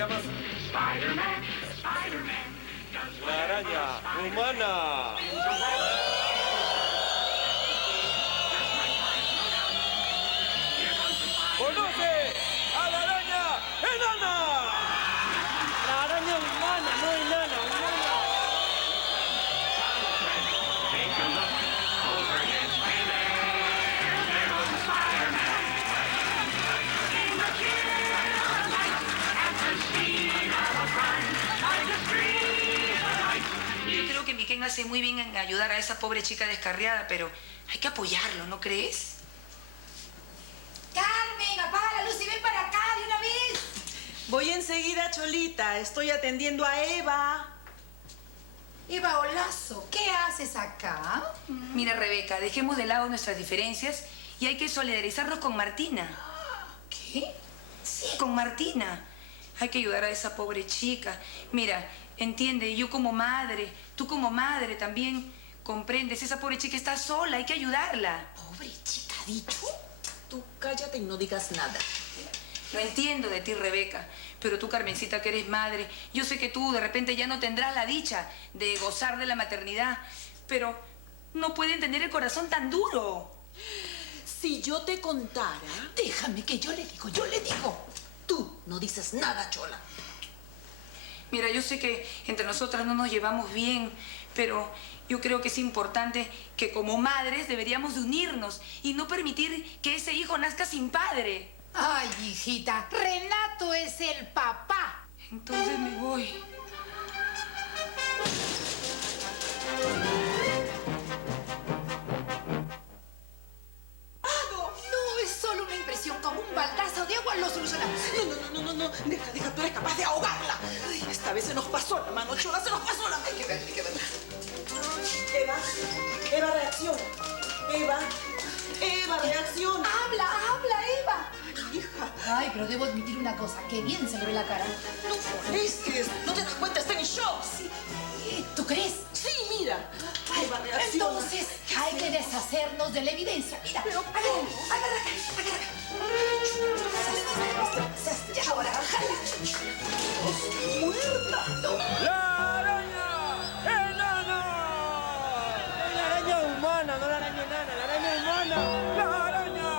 llamas? Spider-Man, Spider-Man. La araña humana. ¡Conoce a la araña enana! La araña humana, no enana, humana. Take a look over his way there. There goes Spider-Man. In the chill of night, at the scene of a crime, like a street of light. Yo creo que Miquén hace muy bien en ayudar a esa pobre chica descarriada, pero hay que apoyarlo, ¿no crees? Carmen, apaga la luz y ven para acá de una vez. Voy enseguida, Cholita. Estoy atendiendo a Eva. Eva Olazo, ¿qué haces acá? Mira, Rebeca, dejemos de lado nuestras diferencias y hay que solidarizarnos con Martina. ¿Qué? Sí, con Martina. Hay que ayudar a esa pobre chica. Mira, entiende, yo como madre, tú como madre también comprendes. Esa pobre chica está sola, hay que ayudarla. Pobre chica, ¿ha dicho? Tú cállate y no digas nada. Lo entiendo de ti, Rebeca, pero tú, Carmencita, que eres madre, yo sé que tú de repente ya no tendrás la dicha de gozar de la maternidad, pero no pueden tener el corazón tan duro. Si yo te contara... Déjame que yo le digo. Tú no dices nada, Chola. Mira, yo sé que entre nosotras no nos llevamos bien, pero yo creo que es importante que como madres deberíamos de unirnos y no permitir que ese hijo nazca sin padre. Ay, hijita, Renato es el papá. Entonces me voy. No, es solo una impresión. Con un baldazo de agua lo solucionamos. No. Deja, tú eres capaz de ahogarla. Ay, esta vez se nos pasó la mano, Chola, se nos pasó la mano. Hay que ver. Eva, reacciona. Eva, reacciona. Habla, Eva. Hija, Ay, pero debo admitir una cosa, que bien se le ve la cara. no molestes. ¿No te das cuenta? Está en shock. Sí. ¿Tú crees? Sí, mira. Eva, reacciona. Entonces, hay que deshacernos de la evidencia. Mira, Pero, agarra acá. Ya, ahora, jala. ¡Muerta! ¡La araña enana! Es la araña humana, no la araña enana. La araña humana. ¡La araña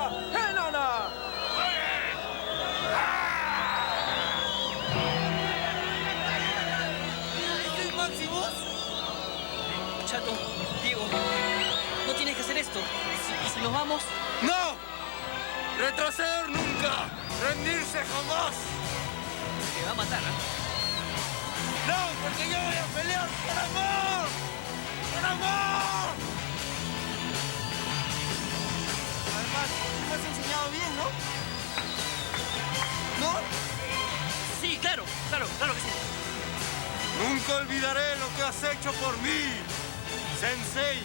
enana! ¿Esto es Máximos? Chato, Diego, no tienes que hacer esto. ¿Y si nos vamos? ¡No! ¡Retroceder nunca! ¡Rendirse jamás! Te va a matar, ¿ah? ¡No! ¡Porque yo voy a pelear por amor! ¡Por amor! Además, tú me has enseñado bien, ¿no? ¿No? Sí, claro que sí. Nunca olvidaré lo que has hecho por mí, Sensei.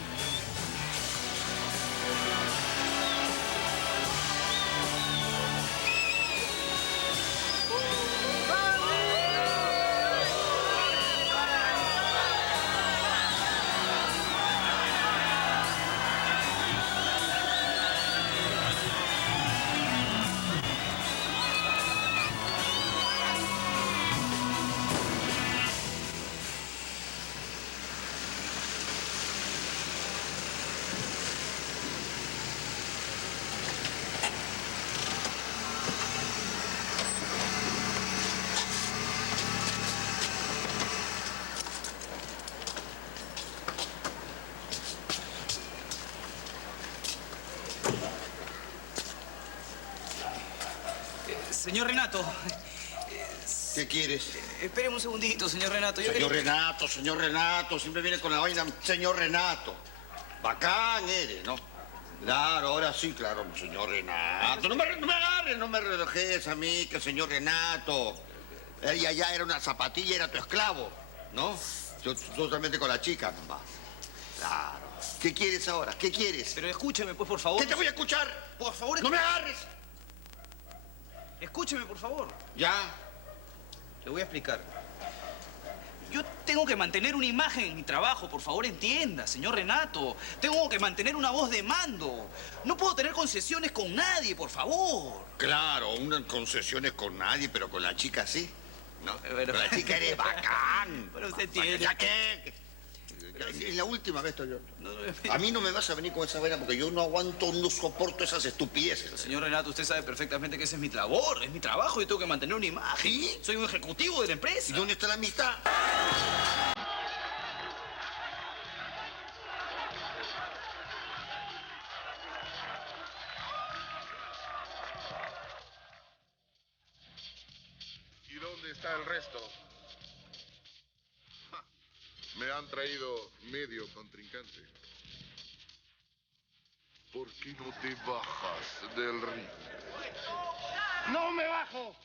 Señor Renato. ¿Qué quieres? Espéreme un segundito, señor Renato. Señor Renato, siempre viene con la vaina. Señor Renato. Bacán eres, ¿no? Claro, ahora sí, claro, señor Renato. No me agarres, no me relojes a mí, que el señor Renato. Ella ya era una zapatilla, era tu esclavo, ¿no? Yo solamente con la chica nomás. Claro. ¿Qué quieres ahora? ¿Qué quieres? Pero escúcheme, pues, por favor. ¿Qué te voy a escuchar? Por favor, ¡No me agarres! escúcheme, por favor. ¿Ya? Le voy a explicar. Yo tengo que mantener una imagen en mi trabajo, por favor, entienda, señor Renato. Tengo que mantener una voz de mando. No puedo tener concesiones con nadie, por favor. Claro, unas concesiones con nadie, pero con la chica sí. ¿no? Pero- La chica eres bacán. Pero usted tiene- ¿Ya qué? Es la última vez, yo. A mí no me vas a venir con esa vaina porque yo no aguanto, no soporto esas estupideces. Señor Renato, usted sabe perfectamente que esa es mi labor, es mi trabajo, yo tengo que mantener una imagen. ¿Sí? Soy un ejecutivo de la empresa. ¿Y dónde está la amistad? ¿Y dónde está el resto? Ja, me han traído medio contrincante. ¿Por qué no te bajas del ring? ¡No me bajo!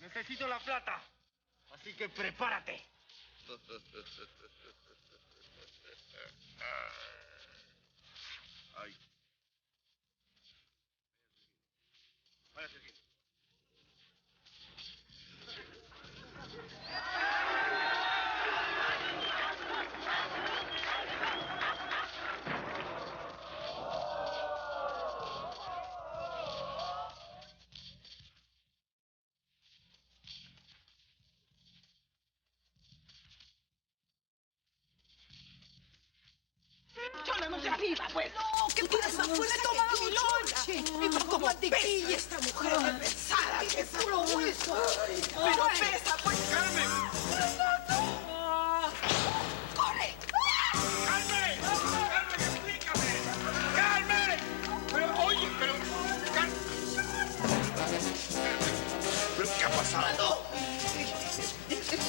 Necesito la plata. Así que prepárate. Ay. Váyase aquí. Chola, no seas viva, pues. No, ¿qué pasa? Pues he tomado mi lonche. Y como mantequilla esta mujer de pesada, que es puro hueso. Pero pesa, pues. ¡Carmen! ¡Corre! ¡Carmen! ¡Carmen, explícame! ¡Carmen! Pero, oye, pero... ¿Pero qué ha pasado?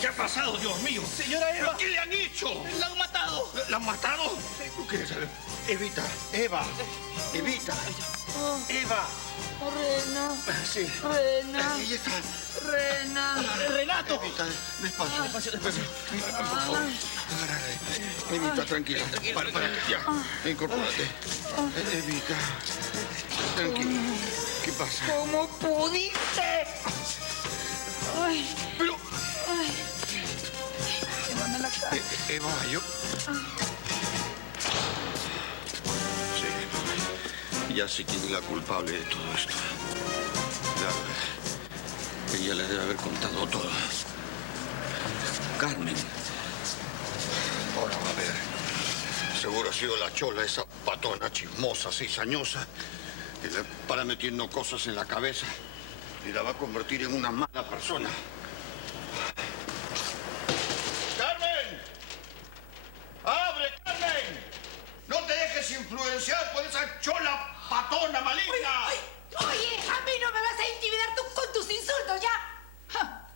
¿Qué ha pasado, Dios mío? Señora Eva. ¿Pero qué le han hecho? La han matado. ¿La han matado? ¿Tú quieres saber? Evita, Eva, Evita, Eva. Rena, Sí. Rena, Ahí está. Rena. Renato. Evita, despacio. Despacio. Por favor. Evita, tranquila. Para, ya. Incorpórate. Evita. Tranquila. ¿Qué pasa? ¿Cómo pudiste? Ay, Pero, ay. Llévame a la casa. Eva, yo... Sí, ya sé quién es la culpable de todo esto. Claro, ella le debe haber contado todo. Carmen. Ahora va a ver. Seguro ha sido la chola, esa patona chismosa, cizañosa, que le para metiendo cosas en la cabeza y la va a convertir en una mala persona. ¡Carmen! ¡Abre, Carmen! ¡No te dejes influenciar por esa chola patona maligna! Oye, a mí no me vas a intimidar tú con tus insultos, ¿ya? Ja.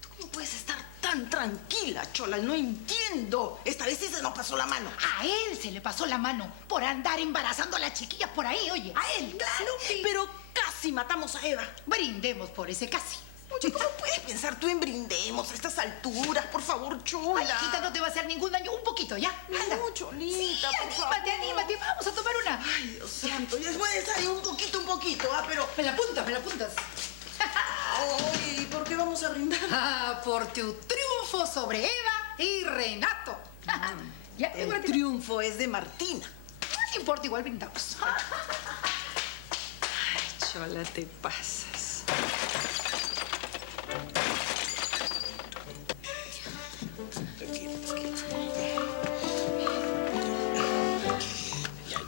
¿Tú cómo puedes estar tan tranquila, Chola? No entiendo. Esta vez sí se nos pasó la mano. A él se le pasó la mano por andar embarazando a las chiquillas por ahí, oye. A él, claro. Pero casi matamos a Eva. Brindemos por ese casi. Oye, ¿cómo puedes pensar tú en brindemos a estas alturas? Por favor, Chola. Ay, hijita, no te va a hacer ningún daño. Un poquito, ¿ya? Anda. No, Cholita, Sí, por anímate, favor. anímate. Vamos a tomar una. Ay, Dios santo. Ya puedes salir un poquito, pero... Me la apuntas, me la apuntas. Oye, ¿y por qué vamos a brindar? Ah, por tu triunfo sobre Eva y Renato. Ya, El triunfo es de Martina. no importa, igual brindamos. Chola, te pasas.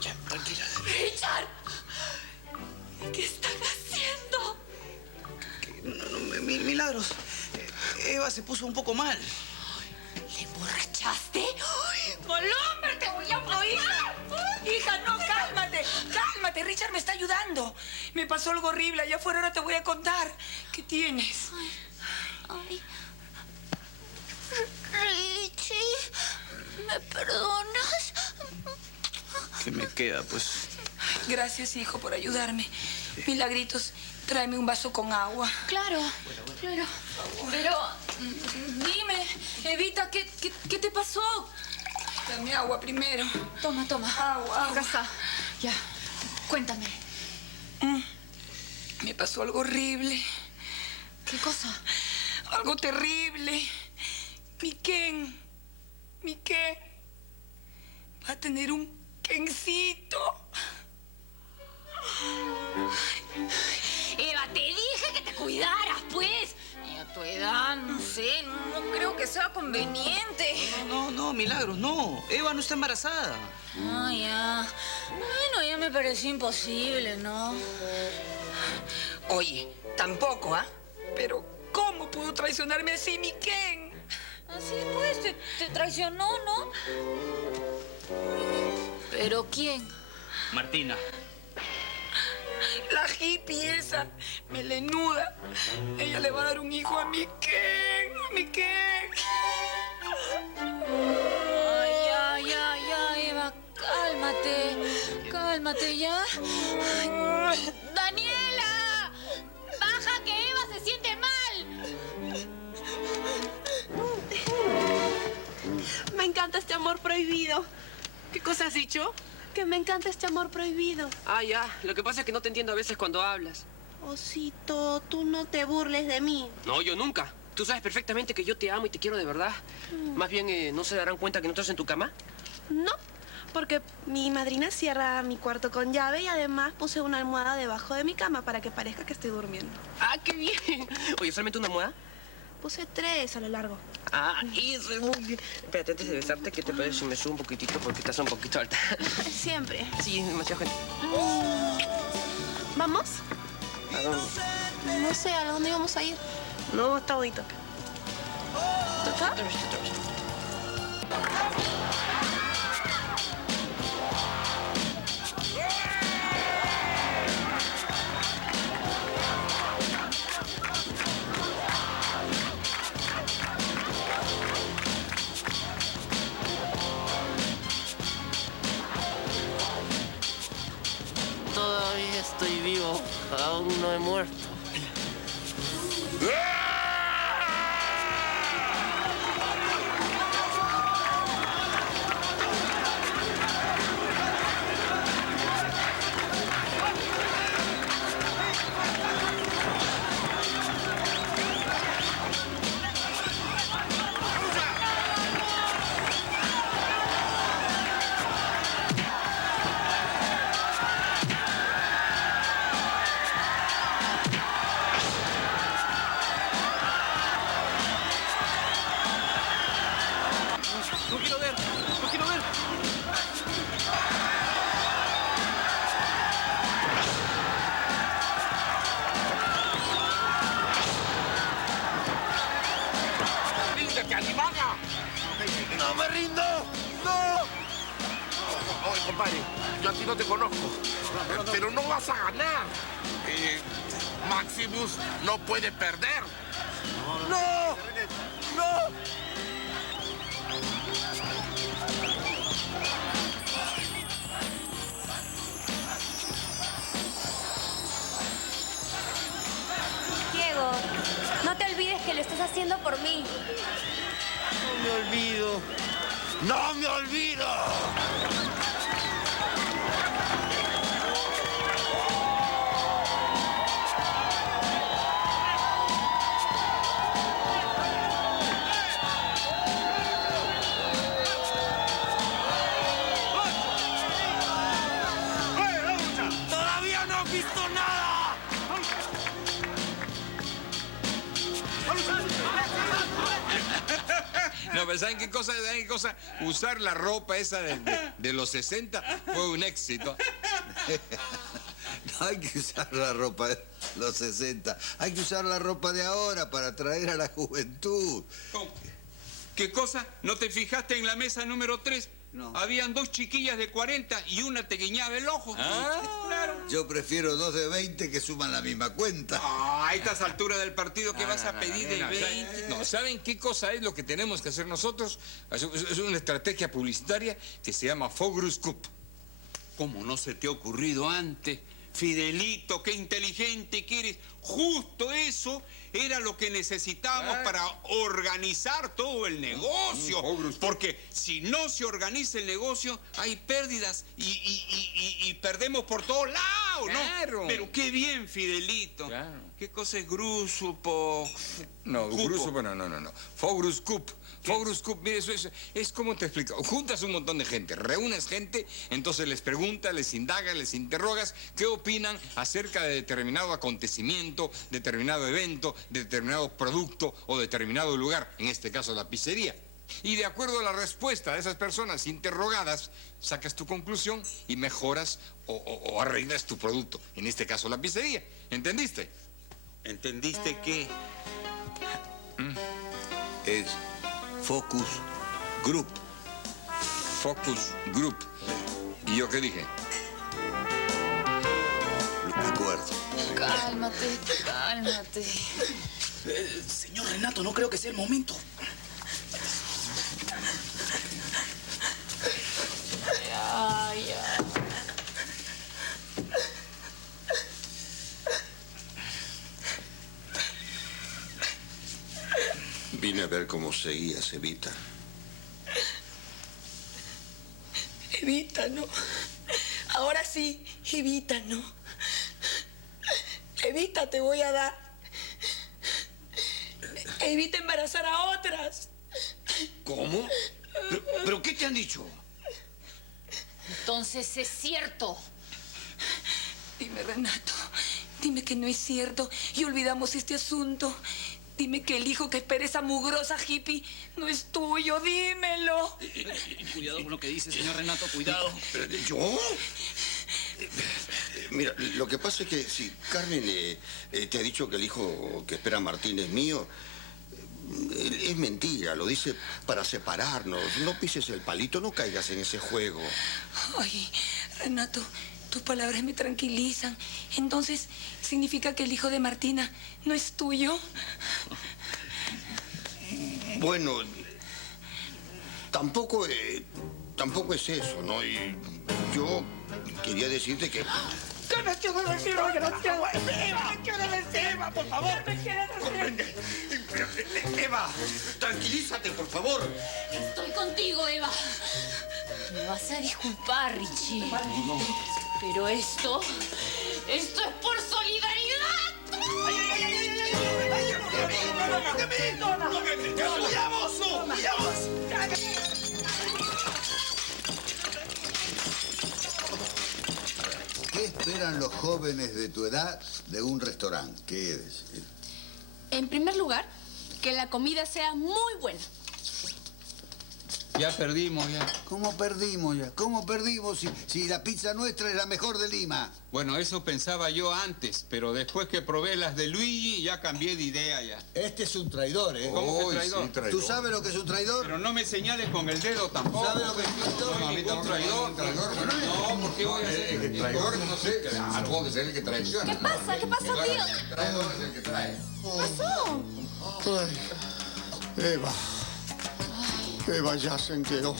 Ya, tranquila. Richard, ¿qué están haciendo? Milagros. Eva se puso un poco mal. ¿Le emborrachaste? ¡Ay, Colombre, te voy a morir! Hija, no, cálmate, cálmate. Richard me está ayudando. Me pasó algo horrible. Allá afuera ahora te voy a contar. ¿Qué tienes? Ay. Richie, ¿me perdonas? ¿Qué me queda, pues? Gracias, hijo, por ayudarme. Milagritos, tráeme un vaso con agua. Claro, claro. Pero, dime, Evita, ¿qué te pasó? Dame agua primero. Toma, toma. Agua, Acá está. Ya, cuéntame. Me pasó algo horrible. ¿Qué cosa? Algo terrible. Mi Ken va a tener un Kencito. Eva, te dije que te cuidaras, pues. Y a tu edad, no sé, no creo que sea conveniente. No, Milagros, no. Eva no está embarazada. Ah, ya. Bueno, ya me pareció imposible, ¿no? Oye, tampoco, ¿ah? Pero, ¿cómo pudo traicionarme así mi Ken? Así pues, te traicionó, ¿no? ¿Pero quién? Martina. La hippie esa, melenuda. Ella le va a dar un hijo a mi Ken, a mi Ken. Ay, ya, Eva, cálmate, ¿ya? Ay, ¡Daniela! ¡Baja, que Eva se siente mal! Me encanta este amor prohibido. ¿Qué cosa has dicho? Que me encanta este amor prohibido. Ah, ya. Lo que pasa es que no te entiendo a veces cuando hablas. Osito, tú no te burles de mí. No, yo nunca. Tú sabes perfectamente que yo te amo y te quiero de verdad. Más bien, ¿no se darán cuenta que no estás en tu cama? No, porque mi madrina cierra mi cuarto con llave y además puse una almohada debajo de mi cama para que parezca que estoy durmiendo. ¡Ah, qué bien! Oye, ¿solamente una almohada? Puse 3 a lo largo. Ah, eso es muy bien. Espérate, antes de besarte, ¿qué te parece si me subo un poquitito? Porque estás un poquito alta. Siempre. Sí, demasiada gente. ¿Vamos? ¿A dónde? No sé, ¿a dónde vamos a ir? No, está bonito. ¿Acá? Todavía estoy vivo, aún no he muerto. No quiero ver, no quiero ver. ¡Ríndete, animaga! ¡No me rindo! ¡No! Oye, compadre, yo a ti no te conozco, pero no vas a ganar. Maximus no puede perder. ¡No! ¡No! Diego, no te olvides que lo estás haciendo por mí. No me olvido. ¡No me olvido! ¡Todavía no has visto nada! No, pero ¿saben qué cosa? ¿Saben qué cosa? Usar la ropa esa de los 60 fue un éxito. No hay que usar la ropa de los 60. Hay que usar la ropa de ahora para atraer a la juventud. ¿Qué cosa? ¿No te fijaste en la mesa número 3? No. Habían 2 chiquillas de 40 y una te guiñaba el ojo. Claro. Yo prefiero 2 de 20 que suman la misma cuenta. A estas alturas del partido, ¿qué vas a pedir de 20? No, ¿saben qué cosa es lo que tenemos que hacer nosotros? Es una estrategia publicitaria que se llama Focus Group. ¿Cómo no se te ha ocurrido antes? Fidelito, qué inteligente que eres. Justo eso era lo que necesitábamos para organizar todo el negocio. Porque si no se organiza el negocio, hay pérdidas y perdemos por todos lados. Mao, ¿no? Claro. Pero qué bien, Fidelito. Claro. ¿Qué cosa es grupo? No, Cupo. grupo, no. Focus Group. Focus Group, mire, eso es como te explico. Juntas un montón de gente, reúnes gente, entonces les preguntas, les indagas, les interrogas qué opinan acerca de determinado acontecimiento, determinado evento, determinado producto o determinado lugar, en este caso la pizzería. Y de acuerdo a la respuesta de esas personas interrogadas, sacas tu conclusión y mejoras o arreglas tu producto, en este caso la pizzería. ¿Entendiste? ¿Entendiste qué? Es Focus Group. Focus Group. ¿Y yo qué dije? Me acuerdo. Cálmate. Señor Renato, no creo que sea el momento. Ya. Vine a ver cómo seguías, Evita. Evita, no. Ahora sí, Evita, no. Evita te voy a dar. Evita embarazar a otras. ¿Cómo? ¿Pero qué te han dicho? Entonces es cierto. Dime, Renato, dime que no es cierto y olvidamos este asunto. Dime que el hijo que espera esa mugrosa hippie no es tuyo, dímelo. Cuidado con lo que dice, señor Renato, cuidado. ¿Yo? Mira, lo que pasa es que si Carmen te ha dicho que el hijo que espera Martín es mío, es mentira, lo dice para separarnos. No pises el palito, no caigas en ese juego. Ay, Renato, tus palabras me tranquilizan. Entonces, ¿significa que el hijo de Martina no es tuyo? Bueno, tampoco es eso, ¿no? Y yo quería decirte que... ¿Qué me quieres decir, desgraciado? ¡Eva! ¿Qué quieres decir, Eva, por favor? ¿Qué me quieres decir? Eva, tranquilízate, por favor. Estoy contigo, Eva. Me vas a disculpar, Richie. Pero esto es por solidaridad. ¿Qué esperan los jóvenes de tu edad de un restaurante? ¿Qué es? En primer lugar, que la comida sea muy buena. Ya perdimos, ya. ¿Cómo perdimos ya? ¿Cómo perdimos si la pizza nuestra es la mejor de Lima? Bueno, eso pensaba yo antes, pero después que probé las de Luigi ya cambié de idea ya. Este es un traidor, ¿eh? ¿Cómo que traidor? Sí, traidor. ¿Tú sabes lo que es un traidor? Pero no me señales con el dedo tampoco. ¿Sabes lo que es un traidor? No, a mí tampoco traidor. No, ¿por qué voy a ser el traidor? No sé, algo de ser el que traiciona. ¿Qué pasa? ¿Qué pasa, tío? El traidor es el que trae. ¿Qué pasó? Ay, Eva ya se enteró.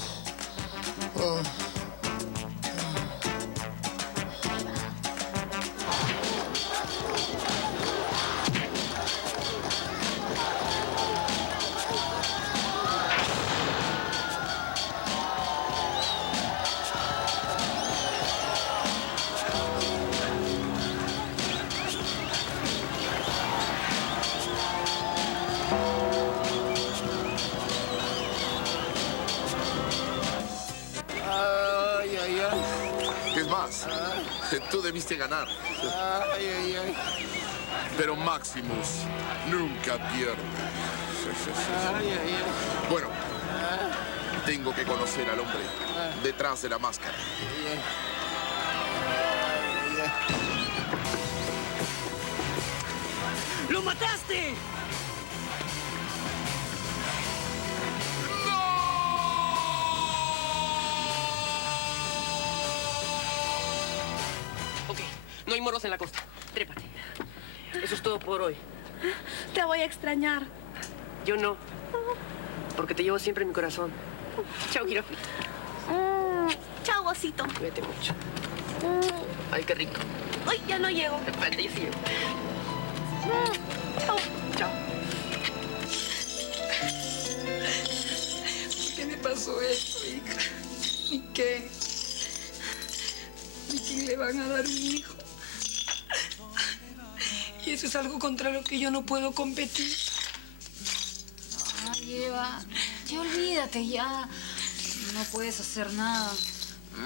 Es más, tú debiste ganar. Pero Maximus nunca pierde. Bueno, tengo que conocer al hombre detrás de la máscara. ¡Lo mataste! Ok, no hay moros en la costa. Trépate. Eso es todo por hoy. Te voy a extrañar. Yo no. Porque te llevo siempre en mi corazón. Chao, jirafa. Chao, osito. Cuídate mucho. Ay, qué rico. Uy, ya no llego. Espérate, yo sí llego. Chao. Chao. ¿Por qué me pasó esto, hija? ¿Y qué? ¿Y quién le van a dar un hijo? algo contra lo que yo no puedo competir. Ay, Eva, ya olvídate, ya. No puedes hacer nada.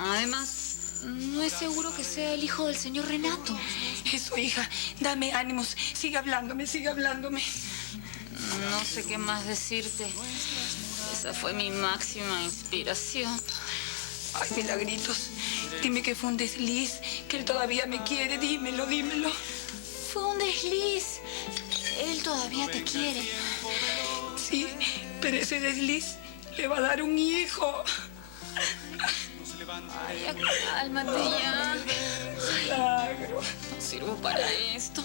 Además, no es seguro que sea el hijo del señor Renato. Eso, hija, dame ánimos. Sigue hablándome, sigue hablándome. No sé qué más decirte. Esa fue mi máxima inspiración. Ay, Milagritos, dime que fue un desliz, que él todavía me quiere. Dímelo, dímelo. Fue un desliz. Él todavía te quiere. Sí, pero ese desliz le va a dar un hijo. Ay, cálmate ya. Milagro. No sirvo para esto.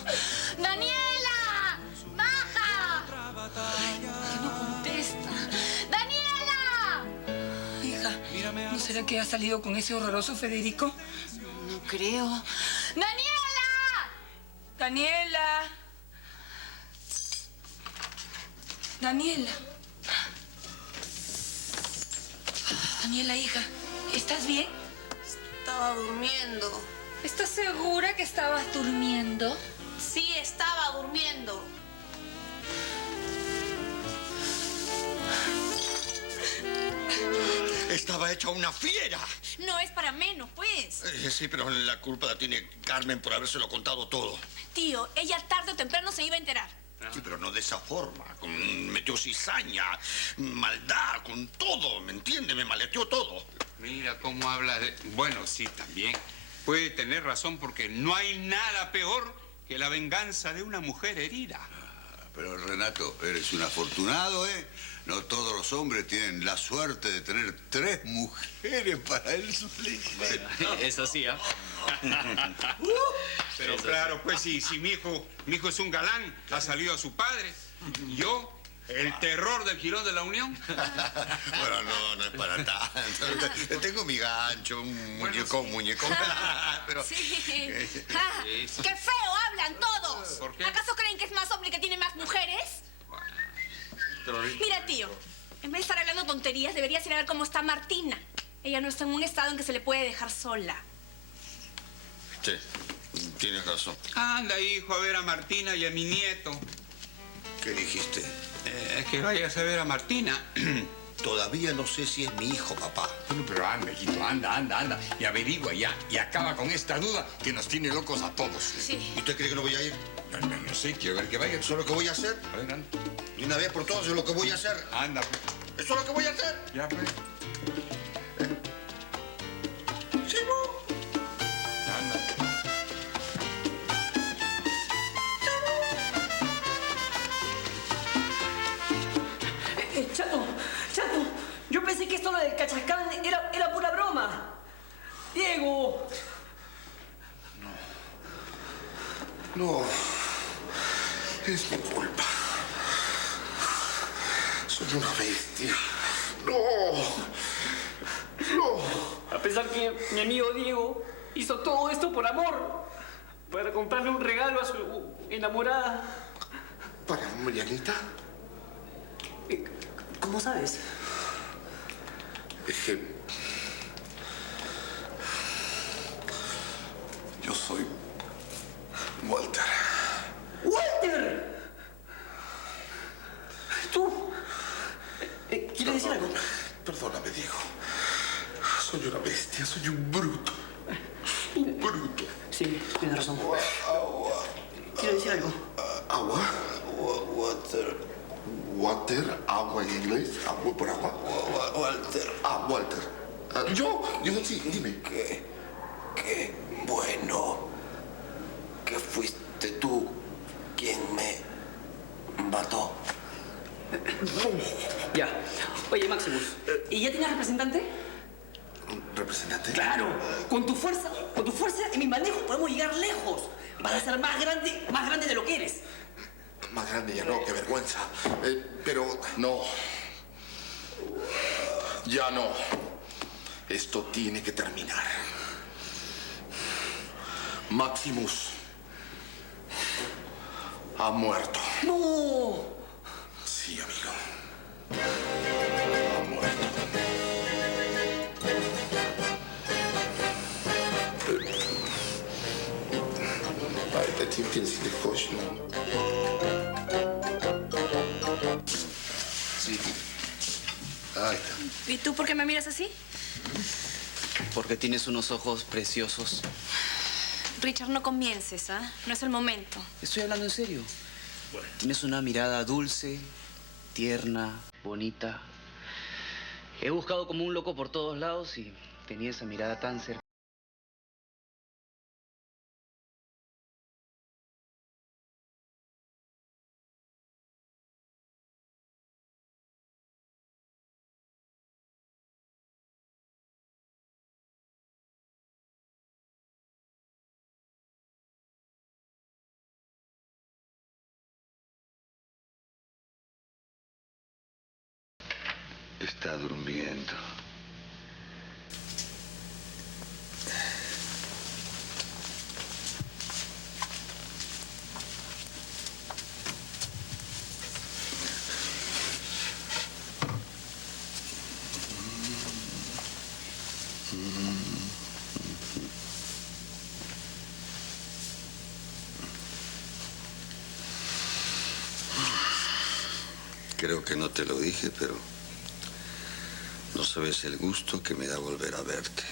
¡Daniela! ¡Baja! Ay, no contesta. ¡Daniela! Hija, ¿no será que ha salido con ese horroroso Federico? No creo. ¡Daniela! ¡Daniela! Daniela. Daniela, hija, ¿estás bien? Estaba durmiendo. ¿Estás segura que estabas durmiendo? Sí, estaba durmiendo. Estaba hecha una fiera. No es para menos, pues. Sí, pero la culpa la tiene Carmen por habérselo contado todo. Tío, ella tarde o temprano se iba a enterar. Sí, pero no de esa forma. Metió cizaña, maldad, con todo, ¿me entiende? Me maleteó todo. Mira cómo habla de... Bueno, sí, también. Puede tener razón porque no hay nada peor que la venganza de una mujer herida. Pero, Renato, eres un afortunado, ¿eh? No todos los hombres tienen la suerte de tener 3 mujeres para él solito. Eso sí, ¿ah? Pero claro, pues si mi hijo es un galán, ha salido a su padre. Yo, el terror del Girón de la Unión. Bueno, no es para tanto. Tengo mi gancho, un muñeco. Pero... Sí. Ah, ¡qué feo hablan todos! ¿Por qué? ¿Acaso creen que es más hombre que tiene más mujeres? Mira, tío, en vez de estar hablando tonterías, deberías ir a ver cómo está Martina. Ella no está en un estado en que se le puede dejar sola. Sí, tienes razón. Anda, hijo, a ver a Martina y a mi nieto. ¿Qué dijiste? Que vayas a ver a Martina. Todavía no sé si es mi hijo, papá. Bueno, pero anda, hijito, anda. Y averigua ya. Y acaba con esta duda que nos tiene locos a todos. Sí. ¿Y usted cree que no voy a ir? No sé, quiero ver que vaya. ¿Eso es lo que voy a hacer? A ver, anda. De una vez por todas, eso es lo que voy a hacer. Anda, pues. ¿Eso es lo que voy a hacer? Ya, pues. Sí, no. Anda. Chato, yo pensé que esto del cachascán era pura broma. Diego. No. Es mi culpa. Soy una bestia. No. A pesar que mi amigo Diego hizo todo esto por amor. Para comprarle un regalo a su enamorada. ¿Para Marianita? ¿Cómo sabes? Es que... yo soy... Walter. ¡Walter! ¿Tú? ¿Quieres decir algo? Perdóname, Diego. Soy una bestia, soy un bruto. Un bruto. Sí, tienes razón. ¿Quieres decir algo? ¿Agua? Water, agua en inglés, agua por agua. Walter. Walter. Yo sí, dime. Qué bueno que fuiste tú quien me mató. Ya. Oye, Maximus, ¿y ya tienes representante? ¿Representante? Claro. Con tu fuerza y mi manejo podemos llegar lejos. Vas a ser más grande de lo que eres. Más grande ya no, qué vergüenza. Pero no. Ya no. Esto tiene que terminar. Maximus ha muerto. ¡No! Sí, amigo. Ha muerto. Bei der Tiefkühlung Sí. Ahí está. ¿Y tú por qué me miras así? Porque tienes unos ojos preciosos. Richard, no comiences, ¿ah? No es el momento. Estoy hablando en serio. Tienes una mirada dulce, tierna, bonita. He buscado como un loco por todos lados y tenía esa mirada tan cerca. Está durmiendo. Creo que no te lo dije, pero no sabes el gusto que me da volver a verte.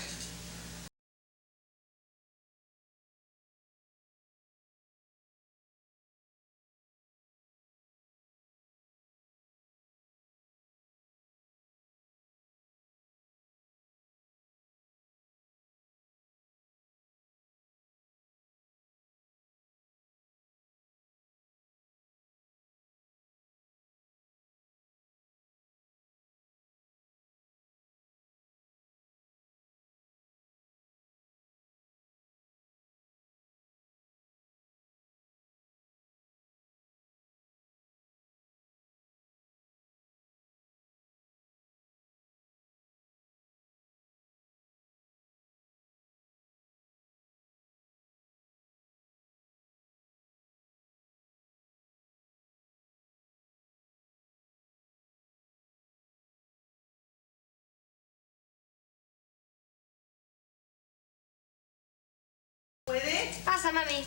¿Puede? Pasa, mami.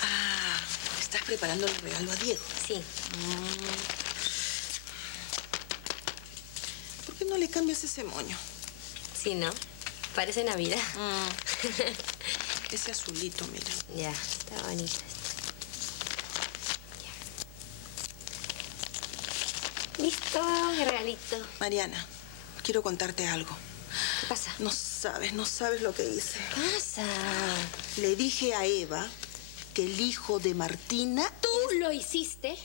Ah, ¿estás preparando el regalo a Diego? Sí. ¿Por qué no le cambias ese moño? Sí, ¿no? Parece Navidad. Ese azulito, mira. Ya, está bonito esto. Ya. Listo, regalito. Mariana, quiero contarte algo. ¿Qué pasa? No sabes lo que hice. ¿Qué pasa? Le dije a Eva que el hijo de Martina... ¿Tú lo hiciste?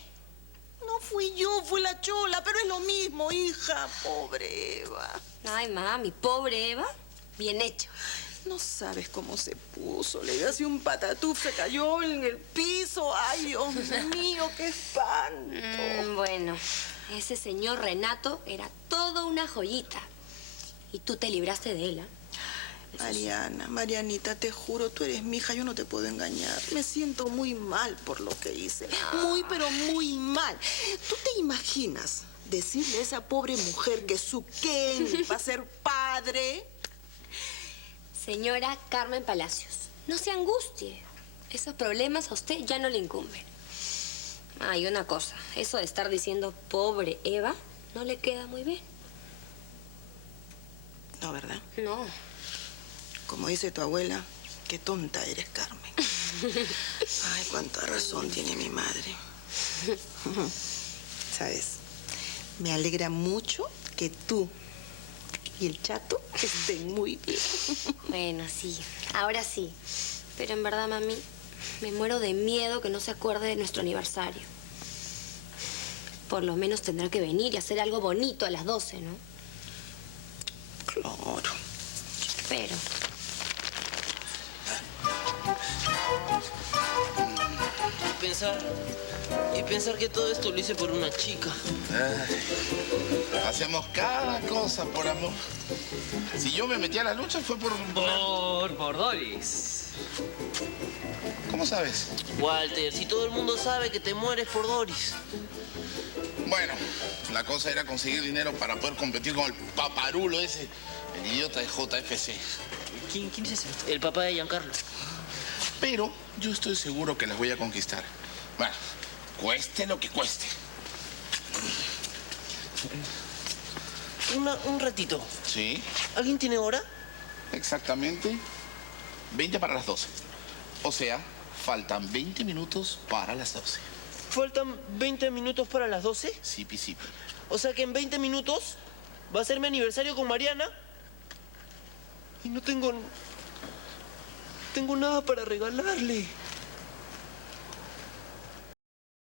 No fui yo, fue la chola, pero es lo mismo, hija. Pobre Eva. Ay, mami, pobre Eva. Bien hecho. No sabes cómo se puso. Le dio así un patatúf, se cayó en el piso. Ay, Dios mío, qué espanto. Bueno, ese señor Renato era toda una joyita. Y tú te libraste de él, ¿eh? Mariana, Marianita, te juro, tú eres mi hija, yo no te puedo engañar. Me siento muy mal por lo que hice. Muy, pero muy mal. ¿Tú te imaginas decirle a esa pobre mujer que su Ken va a ser padre? Señora Carmen Palacios, no se angustie. Esos problemas a usted ya no le incumben. Hay una cosa, eso de estar diciendo pobre Eva no le queda muy bien. No, ¿verdad? No. Como dice tu abuela, qué tonta eres, Carmen. Ay, cuánta razón tiene mi madre. ¿Sabes? Me alegra mucho que tú y el chato estén muy bien. Bueno, sí, ahora sí. Pero en verdad, mami, me muero de miedo que no se acuerde de nuestro aniversario. Por lo menos tendrá que venir y hacer algo bonito a las 12, ¿no? Claro. Pero... Y pensar que todo esto lo hice por una chica. Hacemos cada cosa por amor. Si yo me metí a la lucha fue por Doris. ¿Cómo sabes? Walter, si todo el mundo sabe que te mueres por Doris. Bueno, la cosa era conseguir dinero para poder competir con el paparulo ese, el idiota de JFC. ¿Quién es ese? El papá de Giancarlo. Pero yo estoy seguro que las voy a conquistar. Bueno, cueste lo que cueste. Un ratito. ¿Sí? ¿Alguien tiene hora? Exactamente 20 para las 12. O sea, faltan 20 minutos para las 12. ¿Faltan 20 minutos para las 12? Sí. O sea que en 20 minutos va a ser mi aniversario con Mariana. Y no tengo nada para regalarle.